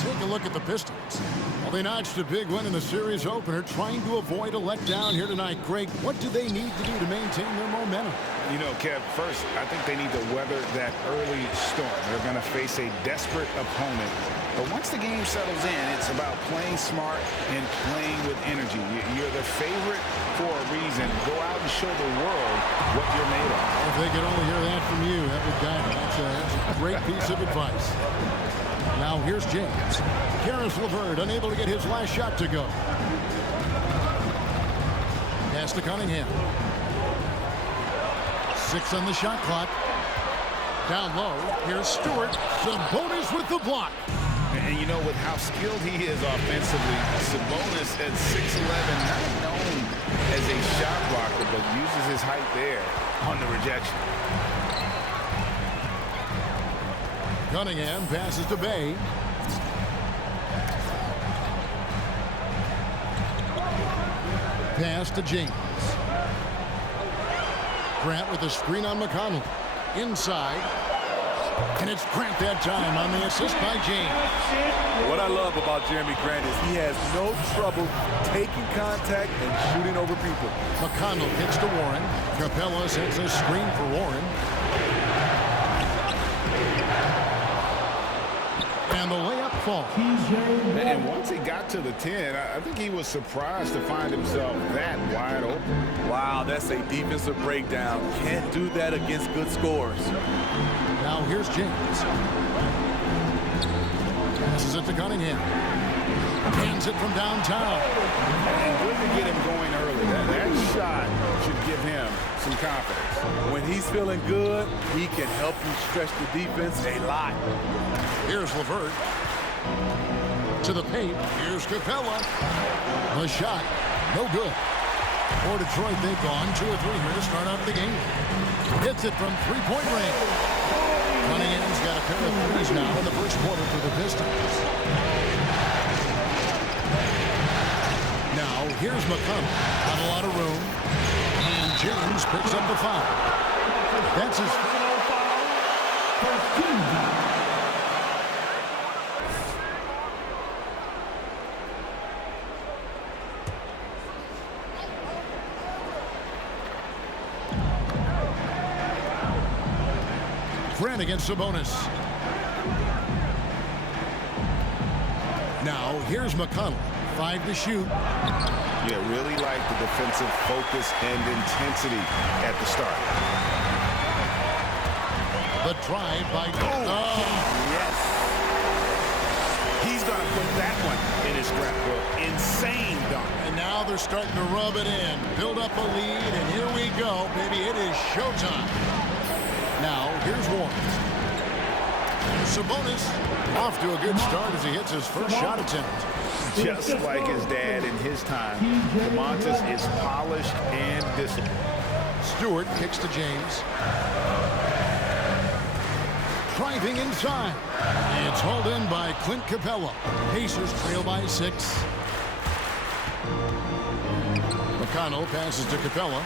Take a look at the Pistons. Well, they notched a big win in the series opener, trying to avoid a letdown here tonight. Greg, what do they need to do to maintain their momentum? You know, Kev, first, I think they need to weather that early storm. They're going to face a desperate opponent. But once the game settles in, it's about playing smart and playing with energy. You're the favorite for a reason. Go out and show the world what you're made of. If they could only hear that from you, that would guide them. That's a great piece of advice. Now here's James. Karis LeVert unable to get his last shot to go. Pass to Cunningham. 6 on the shot clock. Down low. Here's Stewart. Sabonis with the block. And you know, with how skilled he is offensively, Sabonis at 6'11", not known as a shot blocker, but uses his height there on the rejection. Cunningham passes to Bay. Pass to James. Grant with a screen on McConnell. Inside. And it's Grant that time on the assist by James. What I love about Jeremy Grant is he has no trouble taking contact and shooting over people. McConnell hits to Warren. Capella sets a screen for Warren. And the layup falls. And once he got to the 10, I think he was surprised to find himself that wide open. Wow, that's a defensive breakdown. Can't do that against good scores. Now here's James. Passes it to Cunningham. Hands it from downtown. And good to get him going early. That shot should give him some confidence. When he's feeling good, he can help you stretch the defense a lot. Here's LeVert. To the paint. Here's Capella. The shot. No good. For Detroit, they've gone 2 of 3 here to start out the game. Hits it from three-point range. Cunningham's got a pair of threes now in the first quarter for the Pistons. Now, here's McConnell. Got a lot of room. And James picks up the foul. That's his first team. Grant against Sabonis. Now, here's McConnell. 5 to shoot. Yeah, really like the defensive focus and intensity at the start. The drive by... Yes. He's going to put that one in his scrapbook. Insane dunk. And now they're starting to rub it in. Build up a lead, and here we go. Baby, it is showtime. Now, here's Warren. Sabonis off to a good start as he hits his first shot attempt. Just like his dad in his time, Montes is polished and disciplined. Stewart kicks to James. Driving inside. It's hauled in by Clint Capella. Pacers trail by 6. McConnell passes to Capella.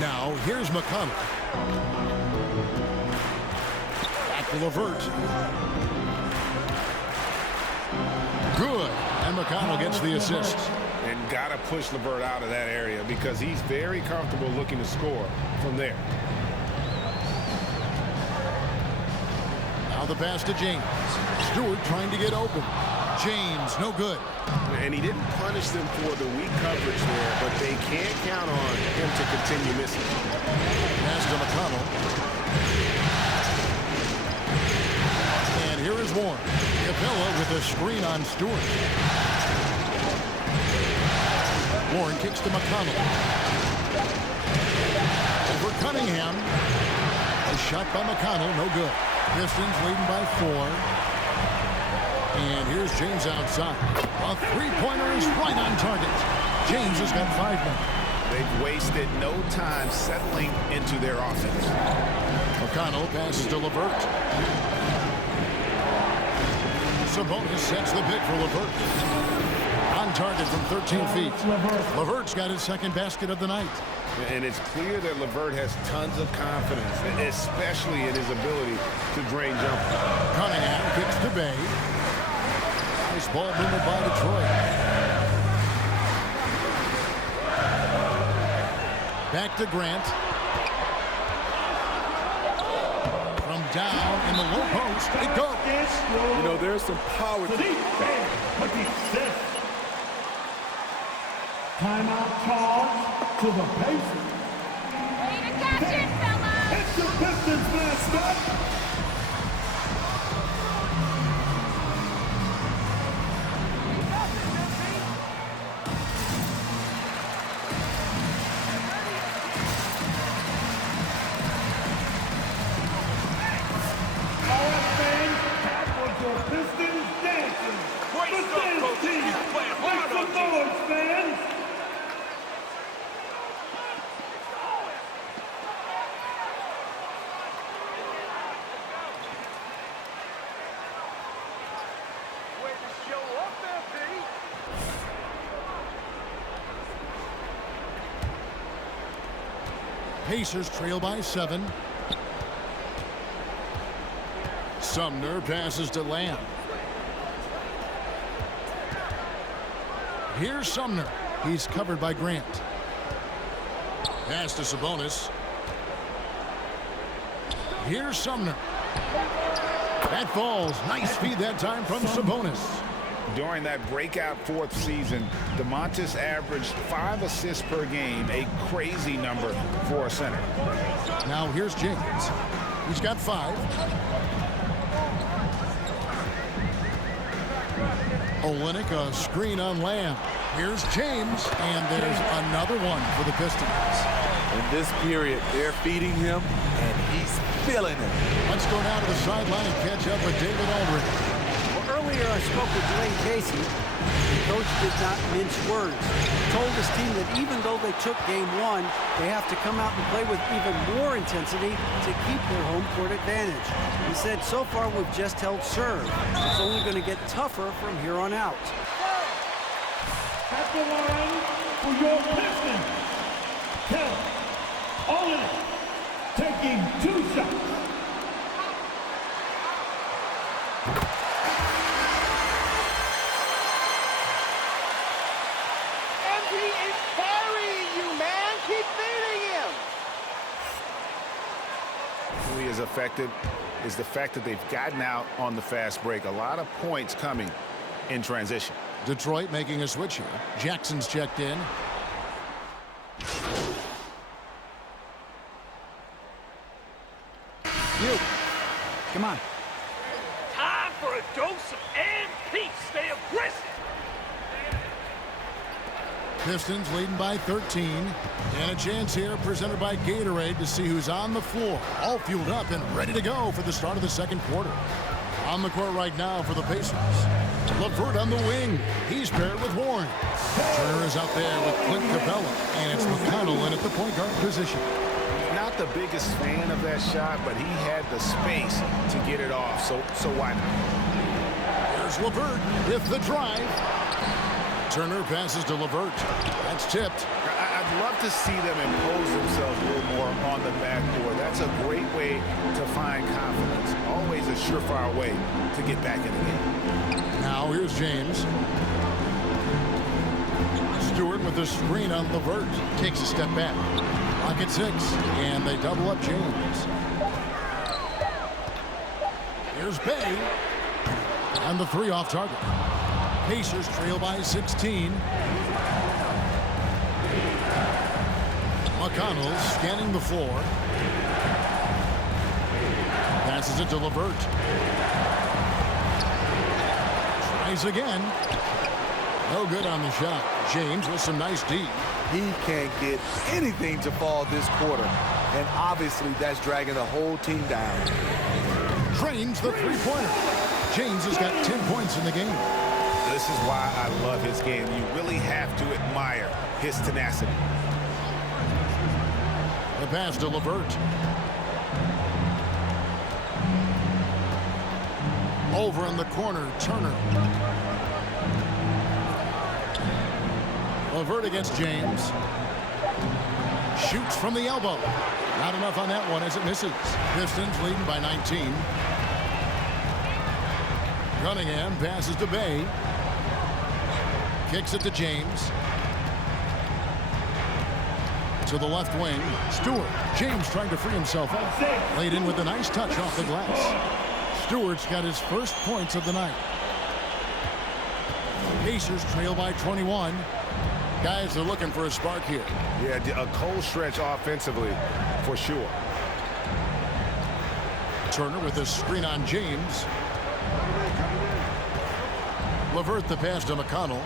Now, here's McConnell. Back to LeVert. Good. And McConnell gets the assist. And got to push LeVert out of that area because he's very comfortable looking to score from there. Now the pass to James. Stewart trying to get open. James, no good. And he didn't punish them for the weak coverage there, but they can't count on him to continue missing. Pass to McConnell. And here is Warren. Capella with a screen on Stewart. Warren kicks to McConnell. Over Cunningham. A shot by McConnell, no good. Pistons leading by 4. And here's James outside. A three-pointer is right on target. James has got 5 now. They've wasted no time settling into their offense. McConnell passes to LeVert. Sabonis sets the pick for LeVert. On target from 13 feet. LeVert's got his second basket of the night. And it's clear that LeVert has tons of confidence, especially in his ability to drain jumpers. Cunningham kicks to Bay. Nice ball movement by Detroit. Back to Grant. From down in the low post, it goes. You know, there's some power to it. Timeout charge to the Pacers. Way to catch it, fellas! It's the Pistons mascot. All right, fans, that was your Pistons dancing. Great stuff, Coach. He's playing hard on Make some noise, fans. Way to show up there, Pete. Pacers trail by 7. Sumner passes to Lamb. Here's Sumner. He's covered by Grant. Pass to Sabonis. Here's Sumner. That falls. Nice feed that time from Sabonis. During that breakout fourth season, DeMontis averaged 5 assists per game, a crazy number for a center. Now here's James. He's got 5. Olynyk, a screen on Lamb. Here's James, and there's another one for the Pistons. In this period, they're feeding him, and he's feeling it. Let's go down to the sideline and catch up with David Aldridge. Well, earlier I spoke with Dwayne Casey. The coach did not mince words. He told his team that even though they took game 1, they have to come out and play with even more intensity to keep their home court advantage. He said, so far we've just held serve. It's only going to get tougher from here on out. At the line for your Pistons, Kelly Olynyk taking 2 shots. And he is carrying you, man. Keep feeding him. Really is effective is the fact that they've gotten out on the fast break. A lot of points coming in transition. Detroit making a switch here. Jackson's checked in. You, come on. Time for a dose of and peace. Stay aggressive. Pistons leading by 13. And a chance here presented by Gatorade to see who's on the floor. All fueled up and ready to go for the start of the second quarter. On the court right now for the Pacers. LeVert on the wing. He's paired with Warren. Turner is out there with Clint Capella. And it's McConnell in at the point guard position. Not the biggest fan of that shot, but he had the space to get it off, so why not? Here's LeVert with the drive. Turner passes to LeVert. That's tipped. I'd love to see them impose themselves a little more on the backboard. That's a great way to find confidence. Always a surefire way to get back in the game. Now here's James. Stewart with the screen on LeVert. Takes a step back. Clock at 6, and they double up James. Here's Bay. And the 3 off target. Pacers trail by 16. McConnell scanning the floor. Passes it to LeVert. Tries again. No good on the shot. James with some nice D. He can't get anything to fall this quarter, and obviously that's dragging the whole team down. Drains the three-pointer. James has got 10 points in the game. This is why I love his game. You really have to admire his tenacity. The pass to LeVert. Over in the corner, Turner. LeVert against James. Shoots from the elbow. Not enough on that one as it misses. Pistons leading by 19. Cunningham passes to Bay. Kicks it to James. To the left wing. Stewart. James trying to free himself up. Laid in with a nice touch off the glass. Stewart's got his first points of the night. Pacers trail by 21. Guys are looking for a spark here. Yeah, a cold stretch offensively for sure. Turner with a screen on James. LeVert the pass to McConnell.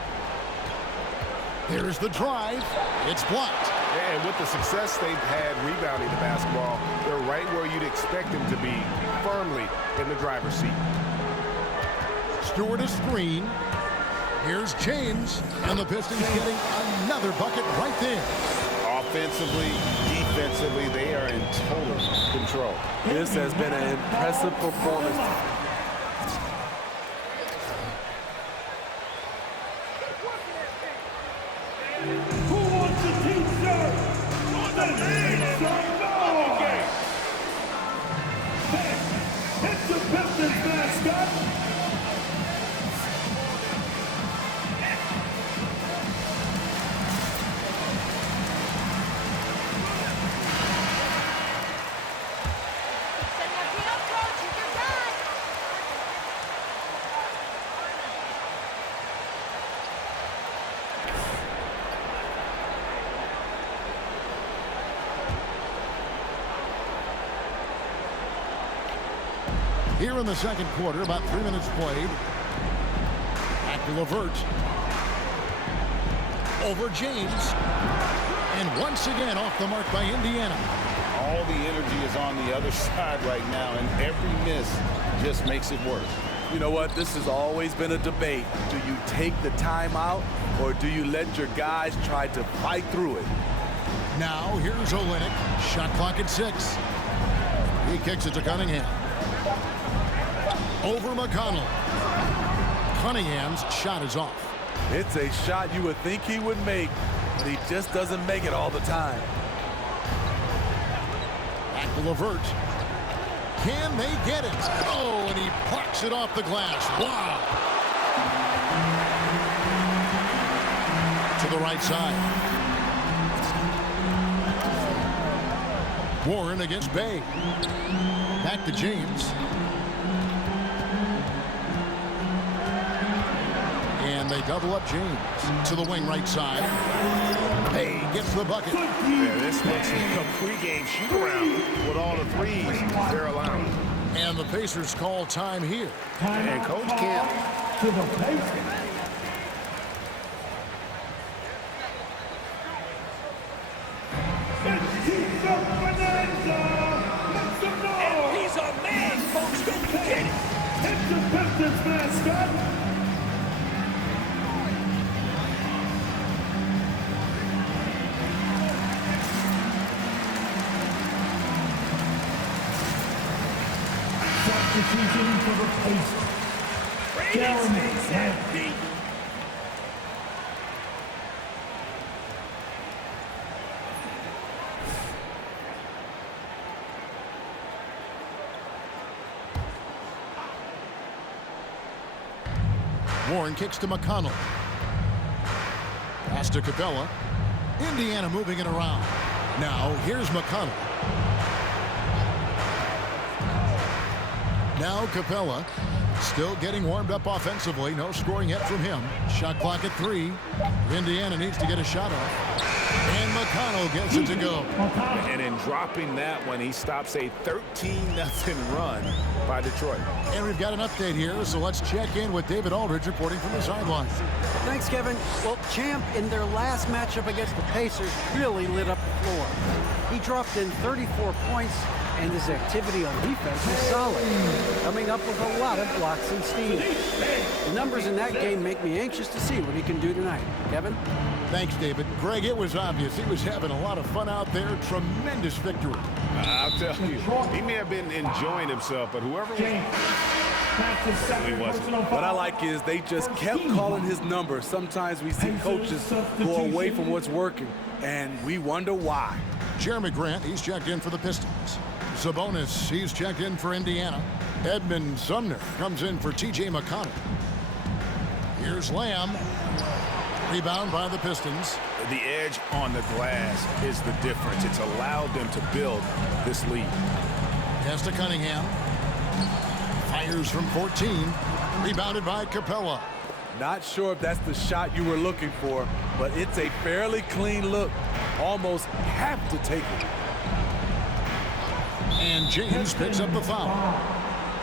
Here's the drive. It's blocked. And with the success they've had rebounding the basketball, they're right where you'd expect them to be, firmly in the driver's seat. Stewart a screen. Here's James, and the Pistons getting another bucket right there. Offensively, defensively, they are in total control. This has been an impressive performance. Who wants a t-shirt? It's the Pistons mascot. Here in the second quarter, about 3 minutes played. Back to LeVert. Over James. And once again off the mark by Indiana. All the energy is on the other side right now, and every miss just makes it worse. You know what? This has always been a debate. Do you take the timeout, or do you let your guys try to fight through it? Now here's Olynyk. Shot clock at 6. He kicks it to Cunningham. Over McConnell. Cunningham's shot is off. It's a shot you would think he would make, but he just doesn't make it all the time. Back to LeVert. Can they get it? Oh, and he plucks it off the glass. Wow. To the right side. Warren against Bay. Back to James. And they double up James. To the wing right side. Bay gets the bucket. Yeah, this looks like a pregame shoot-around with all the threes they're allowing. And the Pacers call time here. And Coach Camp. To the Pacers. It's T-shirt bonanza. Make some noise. He's a man, folks. Don't forget it. It's the Pistons mascot. Substitution for the Pacers. Jeremy. Warren kicks to McConnell. Pass to Capella. Indiana moving it around. Now here's McConnell. Now Capella still getting warmed up offensively. No scoring yet from him. Shot clock at 3. Indiana needs to get a shot off. And McConnell gets it to go. And in dropping that one, he stops a 13-0 run by Detroit. And we've got an update here, so let's check in with David Aldridge reporting from the sideline. Thanks, Kevin. Well, Champ, in their last matchup against the Pacers, really lit up the floor. He dropped in 34 points, and his activity on defense was solid, coming up with a lot of blocks and steals. The numbers in that game make me anxious to see what he can do tonight. Kevin? Thanks, David. Greg, it was obvious he was having a lot of fun out there. Tremendous victory. I'll tell you, he may have been enjoying himself, but whoever was, he wasn't. What I like is they just kept calling his number. Sometimes we see coaches go away from what's working, and we wonder why. Jeremy Grant, he's checked in for the Pistons. Sabonis, he's checked in for Indiana. Edmund Sumner comes in for T.J. McConnell. Here's Lamb. Rebound by the Pistons. The edge on the glass is the difference. It's allowed them to build this lead. Pass to Cunningham. Fires from 14. Rebounded by Capella. Not sure if that's the shot you were looking for, but it's a fairly clean look. Almost have to take it. And James picks up the foul.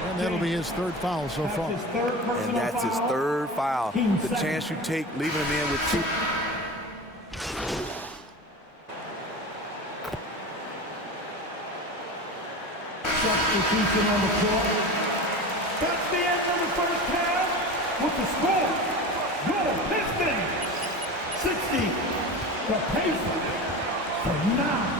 And that'll be his third foul so far. And that's his third foul. The chance you take leaving him in with 2. Substitution on the court. That's the end of the first half. With the score, your Pistons 60, the Pacers for 9.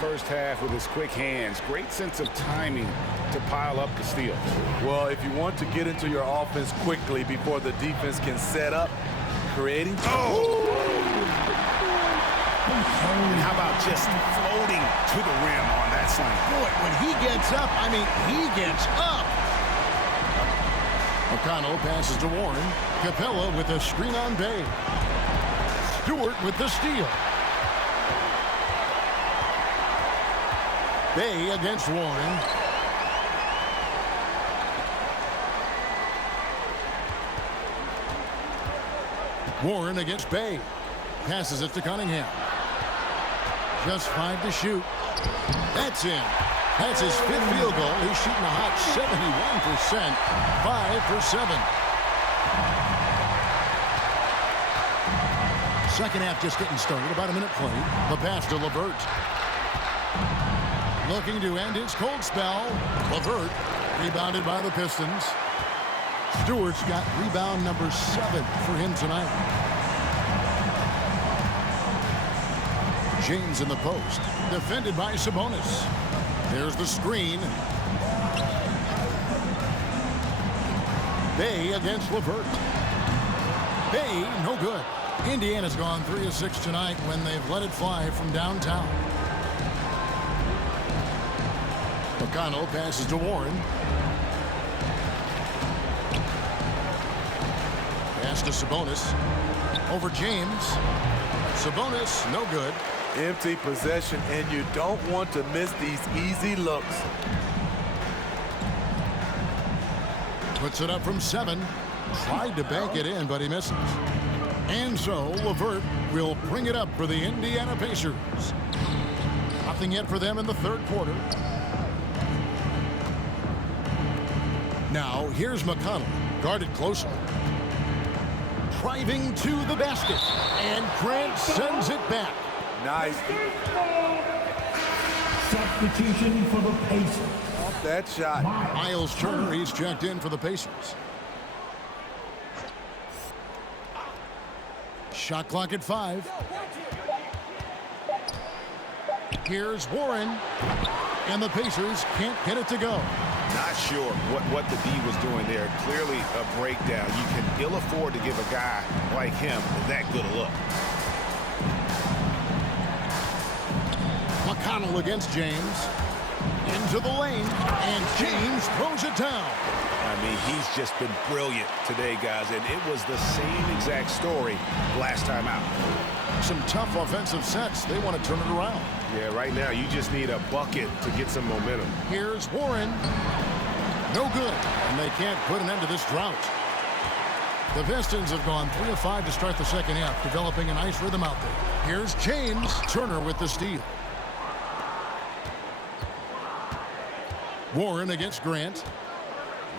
First half with his quick hands. Great sense of timing to pile up the steal. Well, if you want to get into your offense quickly before the defense can set up, creating. Oh! And how about just floating to the rim on that slam? Boy, when he gets up, I mean, he gets up. McConnell passes to Warren. Capella with a screen on Bay. Stewart with the steal. Bay against Warren. Warren against Bay. Passes it to Cunningham. Just 5 to shoot. That's in. That's his 5th field goal. He's shooting a hot 71%. 5 for 7. Second half just getting started. About a minute played. The pass to LeVert. Looking to end his cold spell. LeVert rebounded by the Pistons. Stewart's got rebound number 7 for him tonight. James in the post. Defended by Sabonis. There's the screen. Bay against LeVert. Bay, no good. Indiana's gone 3 of 6 tonight when they've let it fly from downtown. McConnell passes to Warren. Pass to Sabonis. Over James. Sabonis, no good. Empty possession, and you don't want to miss these easy looks. Puts it up from 7. Tried to bank it in, but he misses. And so LeVert will bring it up for the Indiana Pacers. Nothing yet for them in the third quarter. Now, here's McConnell, guarded closely. Driving to the basket, and Grant sends it back. Nice. Substitution for the Pacers. Off that shot. Miles Turner, he's checked in for the Pacers. Shot clock at 5. Here's Warren, and the Pacers can't get it to go. Not sure what the D was doing there. Clearly a breakdown. You can ill afford to give a guy like him that good a look. McConnell against James. Into the lane, and James throws it down. I mean, he's just been brilliant today, guys, and it was the same exact story last time out. Some tough offensive sets. They want to turn it around. Yeah, right now you just need a bucket to get some momentum. Here's Warren. No good. And they can't put an end to this drought. The Pistons have gone 3 of 5 to start the second half, developing a nice rhythm out there. Here's James. Turner with the steal. Warren against Grant.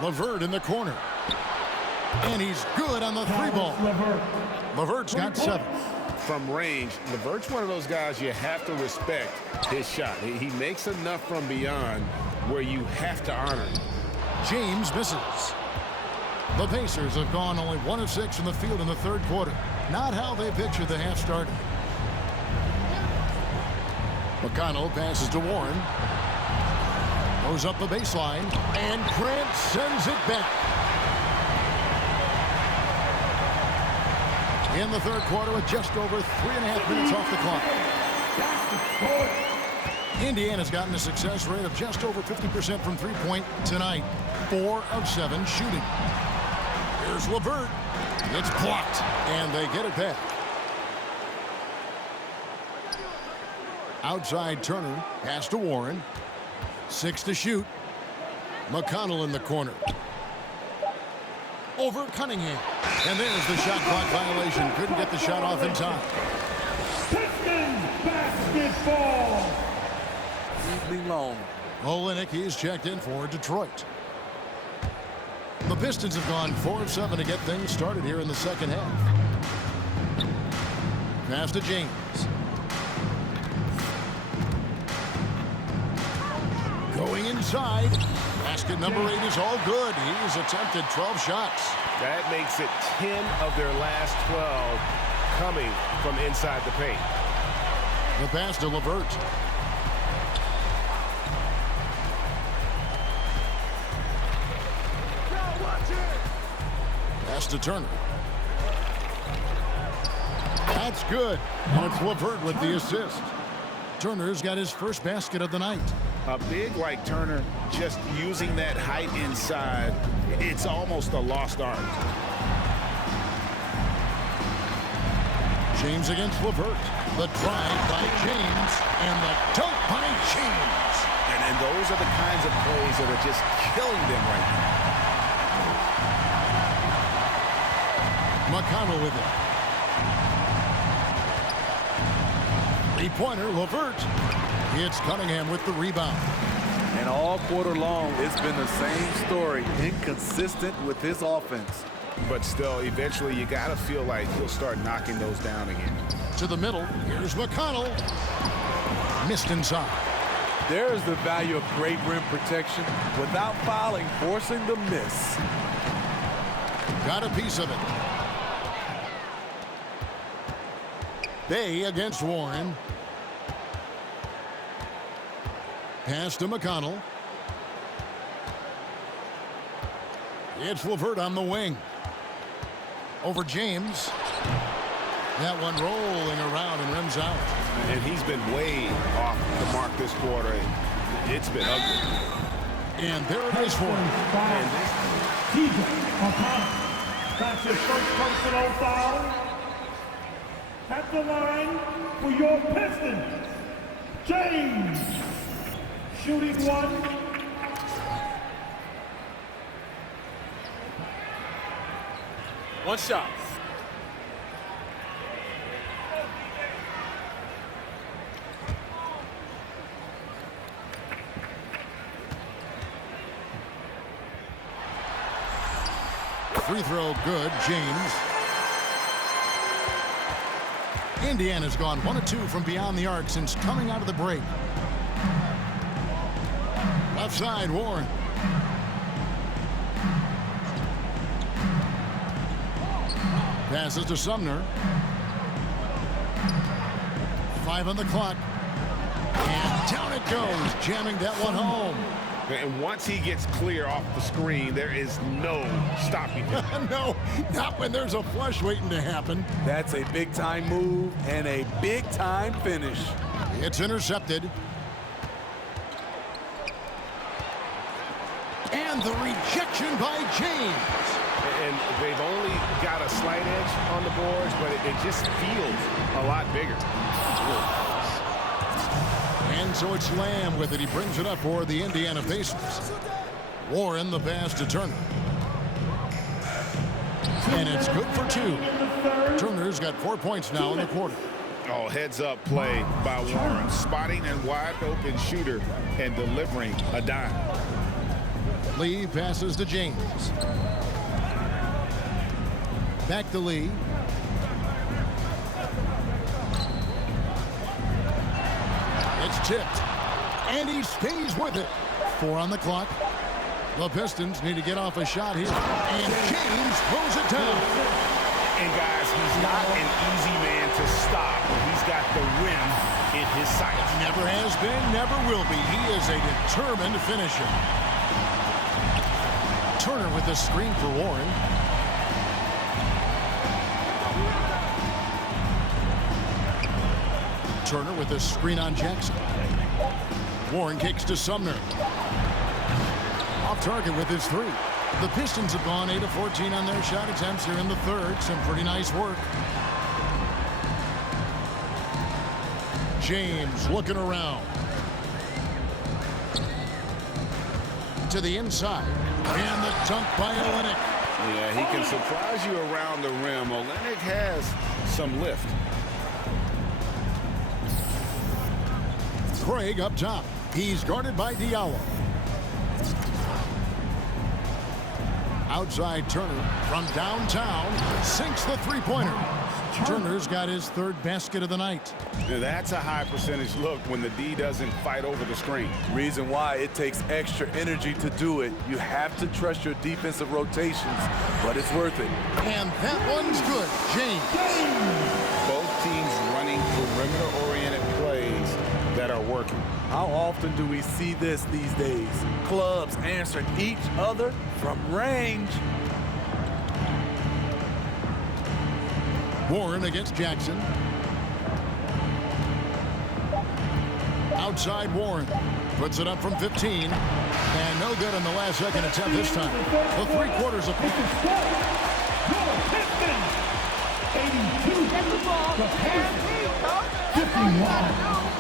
LeVert in the corner. And he's good on the 3-ball. LeVert's got 7. From range, LeVert's one of those guys you have to respect his shot. He makes enough from beyond where you have to honor him. James misses. The Pacers have gone only 1 of 6 from the field in the third quarter. Not how they pictured the half started. McConnell passes to Warren. Goes up the baseline. And Grant sends it back. In the third quarter with just over 3.5 minutes off the clock. Indiana's gotten a success rate of just over 50% from three-point tonight. 4 of 7 shooting. Here's LeVert. It's blocked, and they get it back. Outside Turner. Pass to Warren. 6 to shoot. McConnell in the corner. Over Cunningham. And there's the shot clock violation. Couldn't get the shot off in time. Pistons basketball. Evening long. Olenek, he's checked in for Detroit. The Pistons have gone 4 of 7 to get things started here in the second half. Pass to James. Going inside. Basket number 8 is all good. He's attempted 12 shots. That makes it 10 of their last 12 coming from inside the paint. The pass to LeVert. Pass to Turner. That's good. And it's LeVert with the assist. Turner's got his first basket of the night. A big like Turner, just using that height inside, it's almost a lost art. James against LeVert. The drive by James and the dunk by James. And those are the kinds of plays that are just killing them right now. McConnell with it. Three-pointer, LeVert. It's Cunningham with the rebound. And all quarter long, it's been the same story. Inconsistent with his offense. But still, eventually, you got to feel like he'll start knocking those down again. To the middle. Here's McConnell. Missed inside. There's the value of great rim protection without fouling, forcing the miss. Got a piece of it. Bay against Warren. Pass to McConnell. It's LeVert on the wing. Over James. That one rolling around and rims out. And he's been way off the mark this quarter. It's been ugly. And there it is for him. That's his first personal foul. At the line for your Pistons, James. Shooting 1. One shot. Free throw good, James. Indiana's gone 1 of 2 from beyond the arc since coming out of the break. Left side, Warren. Passes to Sumner. 5 on the clock. And down it goes, jamming that one home. And once he gets clear off the screen, there is no stopping him. No, not when there's a flush waiting to happen. That's a big-time move and a big-time finish. It's intercepted. And the rejection by James. and they've only got a slight edge on the boards, but it just feels a lot bigger. And so it's Lamb with it. He brings it up for the Indiana Pacers. Warren the pass to Turner. And it's good for 2. Turner's got 4 points now in the quarter. Oh, heads-up play by Warren. Spotting a wide-open shooter and delivering a dime. Lee passes to James. Back to Lee. It's tipped. And he stays with it. 4 on the clock. The Pistons need to get off a shot here. And James throws it down. And guys, he's not an easy man to stop. He's got the rim in his sights. Never has been, never will be. He is a determined finisher. Turner with the screen for Warren. Turner with the screen on Jackson. Warren kicks to Sumner. Off target with his 3. The Pistons have gone 8 of 14 on their shot attempts here in the third. Some pretty nice work. James looking around. To the inside. And the dunk by Olynyk. Yeah, he can surprise you around the rim. Olynyk has some lift. Craig up top. He's guarded by Diallo. Outside Turner from downtown sinks the three-pointer. Turner's got his 3rd basket of the night. Now that's a high percentage look when the D doesn't fight over the screen. Reason why it takes extra energy to do it. You have to trust your defensive rotations, but it's worth it. And that one's good. James. Both teams running perimeter-oriented plays that are working. How often do we see this these days? Clubs answering each other from range. Warren against Jackson. Outside Warren. Puts it up from 15. And no good on the last second attempt this time. The 3 quarters of Pistons. 82. The 51.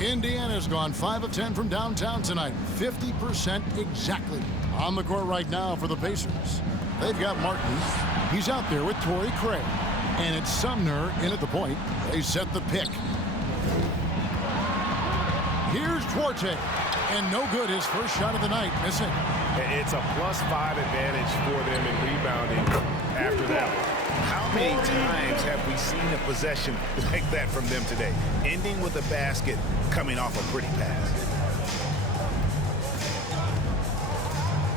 Indiana's gone 5 of 10 from downtown tonight. 50% exactly. On the court right now for the Pacers. They've got Martin. He's out there with Torrey Craig. And it's Sumner in at the point. They set the pick. Here's Duarte. And no good, his first shot of the night. Missing. It's a +5 advantage for them in rebounding after that one. How many times have we seen a possession like that from them today? Ending with a basket, coming off a pretty pass.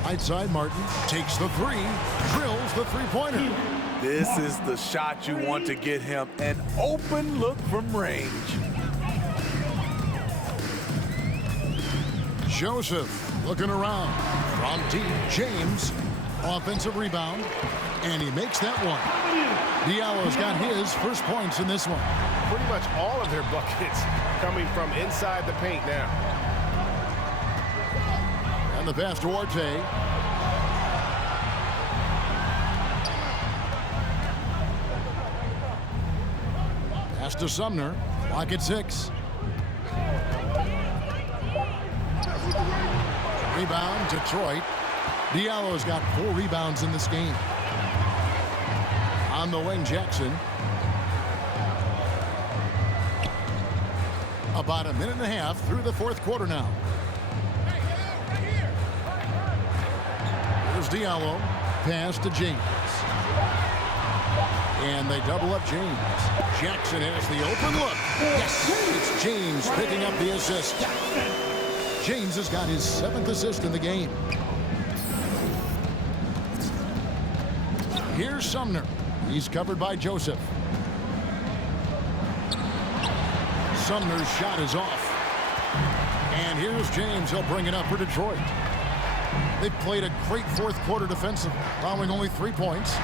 Right side, Martin takes the 3, drills the 3-pointer. This is the shot you want to get him an open look from range. Joseph looking around. From deep, James. Offensive rebound. And he makes that one. Diallo's got his first points in this one. Pretty much all of their buckets coming from inside the paint now. And the pass to Duarte. Pass to Sumner. Clock at 6. Rebound, Detroit. Diallo's got 4 rebounds in this game. On the wing, Jackson. About a minute and a half through the 4th quarter now. Here's Diallo. Pass to James. And they double up James. Jackson has the open look. Yes, it's James picking up the assist. James has got his 7th assist in the game. Here's Sumner. He's covered by Joseph. Sumner's shot is off. And here's James. He'll bring it up for Detroit. They played a great fourth quarter defensively, allowing only 3 points.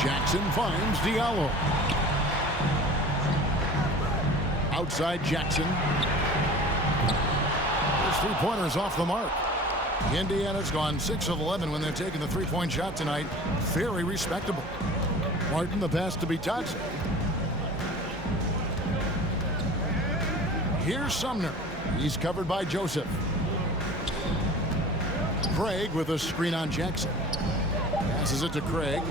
Jackson finds Diallo. Outside Jackson. His three-pointer's off the mark. Indiana's gone 6 of 11 when they're taking the three-point shot tonight. Very respectable. Martin, the pass to Bitadze. Here's Sumner. He's covered by Joseph. Craig with a screen on Jackson. Passes it to Craig.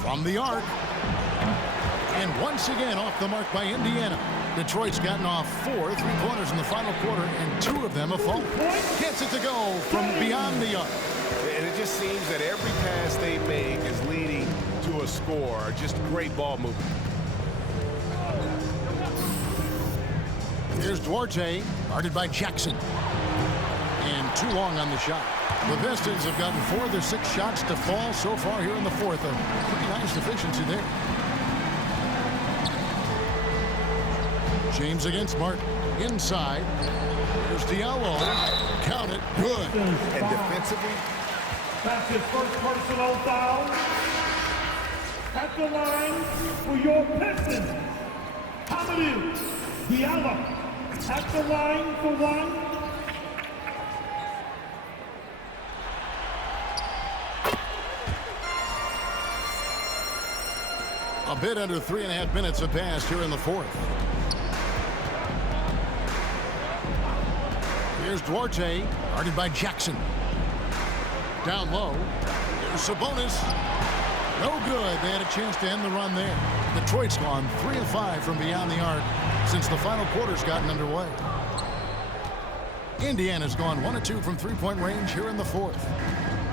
From the arc. And once again off the mark by Indiana. Detroit's gotten off 4 three-pointers in the final quarter, and 2 of them have fallen. Gets it to go from beyond the arc. And it just seems that every pass they make is leading to a score. Just great ball movement. Here's Duarte, guarded by Jackson. And too long on the shot. The Pistons have gotten 4 of their 6 shots to fall so far here in the fourth. A pretty nice efficiency there. James against Martin. Inside. Here's Diallo. Count it. Good. And defensively, That's his first personal foul. At the line for your Pistons, Hamidou Diallo. At the line for 1. A bit under 3.5 minutes have passed here in the fourth. Here's Duarte, guarded by Jackson. Down low. Here's Sabonis. No good. They had a chance to end the run there. Detroit's gone 3 of 5 from beyond the arc since the final quarter's gotten underway. Indiana's gone 1 of 2 from three-point range here in the fourth.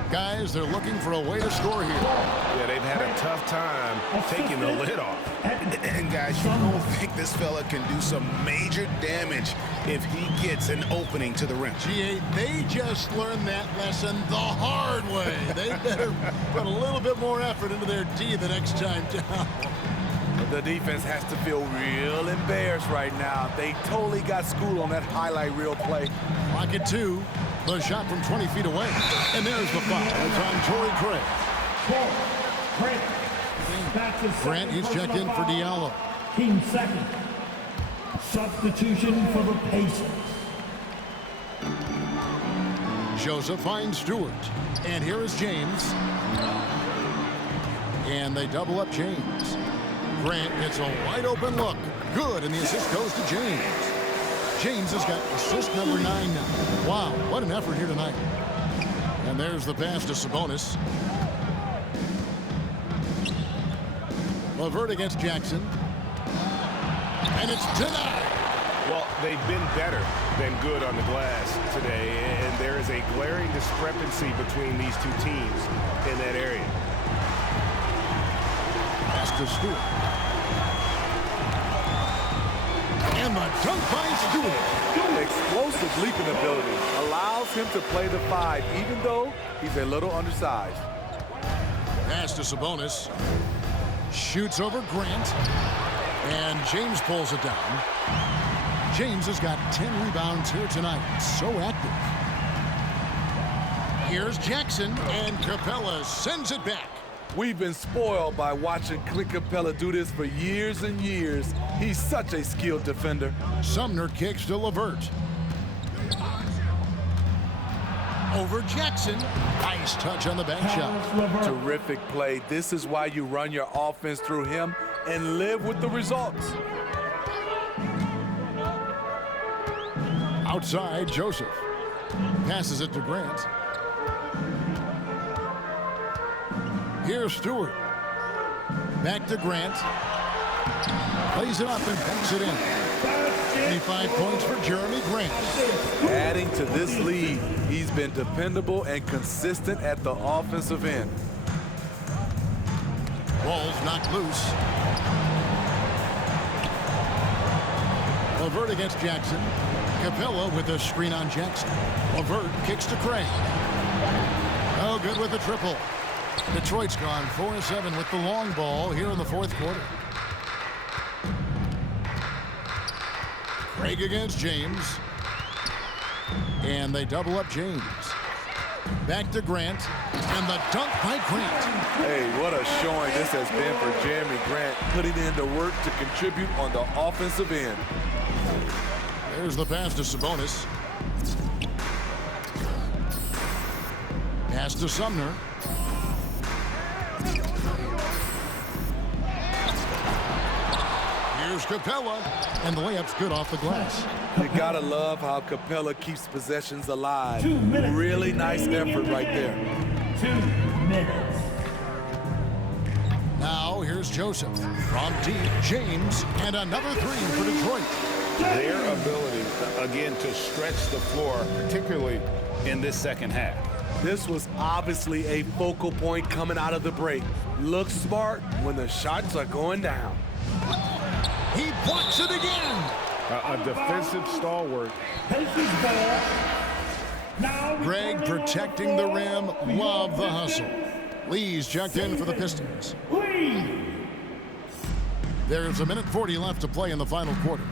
Guys, they're looking for a way to score here. yeah, they've had a tough time taking the lid off. And guys, you don't think this fella can do some major damage if he gets an opening to the rim. G.A., they just learned that lesson the hard way. They better put a little bit more effort into their D the next time down. The defense has to feel real embarrassed right now. They totally got schooled on that highlight reel play. Lock it 2. The shot from 20 feet away. And there's the foul. It's on Torrey Craig. Grant, he's checked in for Diallo. Team second. Substitution for the Pacers. Joseph finds Stewart. And here is James. And they double up James. Grant gets a wide open look. Good, and the assist goes to James. James has got assist number 9 now. Wow, what an effort here tonight. And there's the pass to Sabonis. LeVert against Jackson. And it's denied. Well, they've been better than good on the glass today, and there is a glaring discrepancy between these two teams in that area. Pass to Stewart. And the dunk by Stewart. Explosive leaping ability allows him to play the 5, even though he's a little undersized. Pass to Sabonis. Shoots over Grant. And James pulls it down. James has got 10 rebounds here tonight. So active. Here's Jackson, and Capella sends it back. We've been spoiled by watching Clint Capella do this for years and years. He's such a skilled defender. Sumner kicks to LeVert. Over Jackson. Nice touch on the back shot. Terrific play. This is why you run your offense through him and live with the results. Outside, Joseph. Passes it to Grant. Here's Stewart. Back to Grant. Plays it up and banks it in. 25 points for Jeremy Grant. Adding to this lead, he's been dependable and consistent at the offensive end. Ball's knocked loose. LeVert against Jackson. Capella with a screen on Jackson. LeVert kicks to Craig. Oh, good with the triple. Detroit's gone 4-7 with the long ball here in the fourth quarter. Craig against James. And they double up James. Back to Grant. And the dunk by Grant. Hey, what a showing this has been for Jeremy Grant, putting in the work to contribute on the offensive end. There's the pass to Sabonis. Pass to Sumner. Here's Capella, and the layup's good off the glass. You gotta love how Capella keeps possessions alive. 2 minutes. Really nice effort right there. 2 minutes. Now here's Joseph from deep. James, and another three for Detroit. Their ability, again, to stretch the floor, particularly in this second half. This was obviously a focal point coming out of the break. Look smart when the shots are going down. He blocks it again. A defensive stalwart. Pacers ball. Now Greg protecting the rim. Love the hustle. Lee's checked in for the Pistons. Lee. There's 1:40 left to play in the final quarter.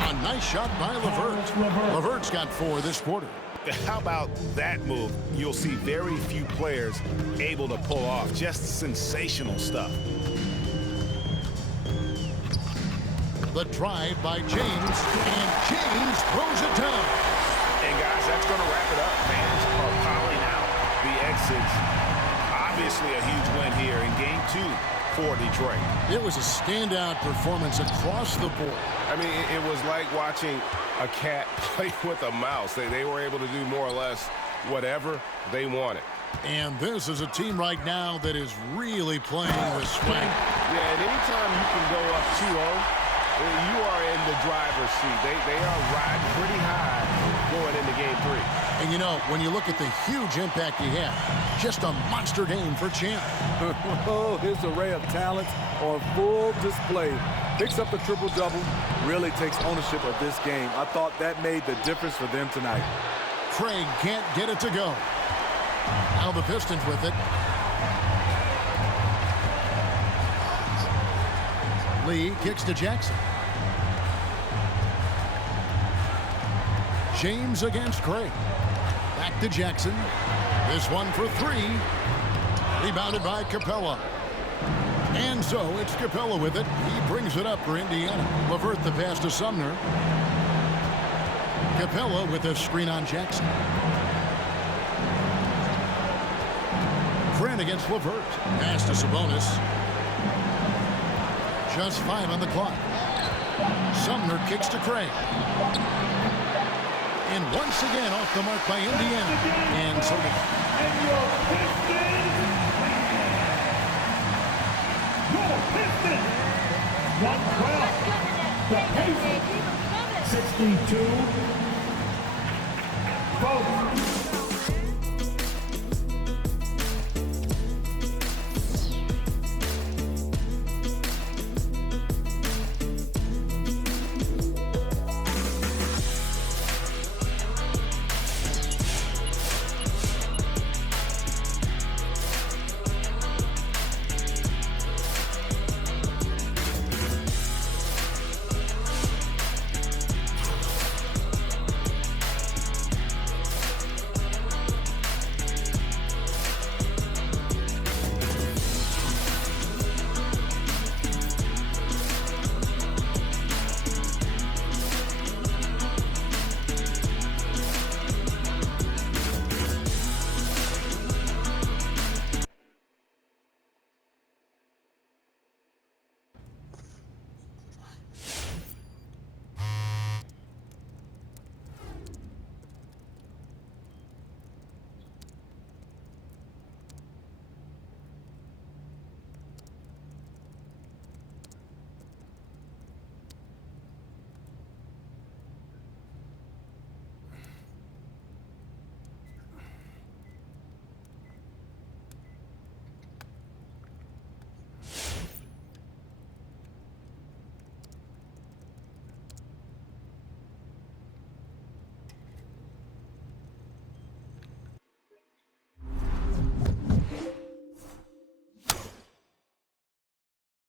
A nice shot by LeVert. LeVert's got 4 this quarter. How about that move? You'll see very few players able to pull off. Just sensational stuff. The drive by James, and James throws it down. And guys, that's going to wrap it up. Fans are piling out the exits. Obviously a huge win here in game 2 for Detroit. It was a standout performance across the board. I mean, it was like watching a cat play with a mouse. They were able to do more or less whatever they wanted. And this is a team right now that is really playing with swag. Yeah, and anytime you can go up 2-0, you are in the driver's seat. They are riding pretty high going into game 3. And you know, when you look at the huge impact he had, just a monster game for Champ. Oh, his array of talents on full display. Picks up the triple-double, really takes ownership of this game. I thought that made the difference for them tonight. Craig can't get it to go. Now the Pistons with it. Lee kicks to Jackson. James against Craig. Back to Jackson. This one for 3. Rebounded by Capella. And so it's Capella with it. He brings it up for Indiana. LeVert the pass to Sumner. Capella with a screen on Jackson. Grant against LeVert. Pass to Sabonis. Just 5 on the clock. Sumner kicks to Craig. And once again off the mark by Indiana. And so And your Pistons. Your Pistons. 112. The Pacers. 62.